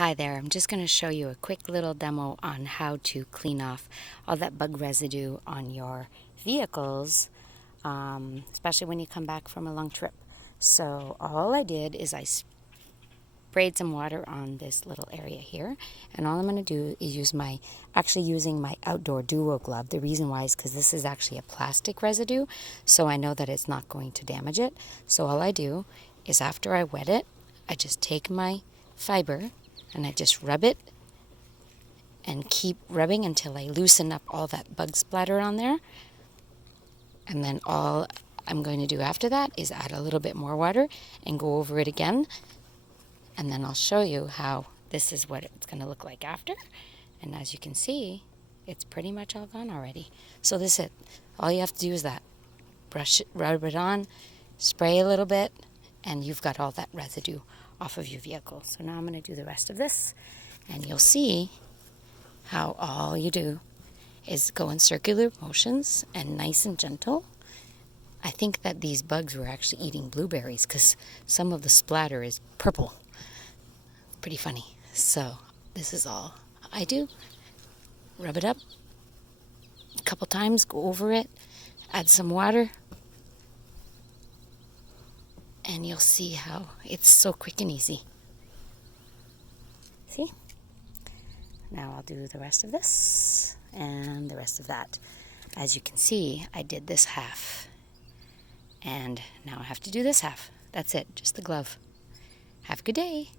Hi there, I'm just going to show you a quick little demo on how to clean off all that bug residue on your vehicles, especially when you come back from a long trip. So all I did is I sprayed some water on this little area here, and all I'm going to do is using my outdoor Duoglove. The reason why is because this is actually a plastic residue, so I know that it's not going to damage it. So all I do is after I wet it, I just take my fiber and I just rub it and keep rubbing until I loosen up all that bug splatter on there. And then all I'm going to do after that is add a little bit more water and go over it again. And then I'll show you how this is what it's going to look like after. And as you can see, it's pretty much all gone already. So this is it. All you have to do is that. Brush it, rub it on, spray a little bit, and you've got all that residue off of your vehicle. So now I'm going to do the rest of this, and you'll see how all you do is go in circular motions and nice and gentle. I think that these bugs were actually eating blueberries because some of the splatter is purple. Pretty funny. So this is all I do. Rub it up a couple times, go over it, add some water, and you'll see how it's so quick and easy. See? Now I'll do the rest of this and the rest of that. As you can see, I did this half. And now I have to do this half. That's it, just the glove. Have a good day.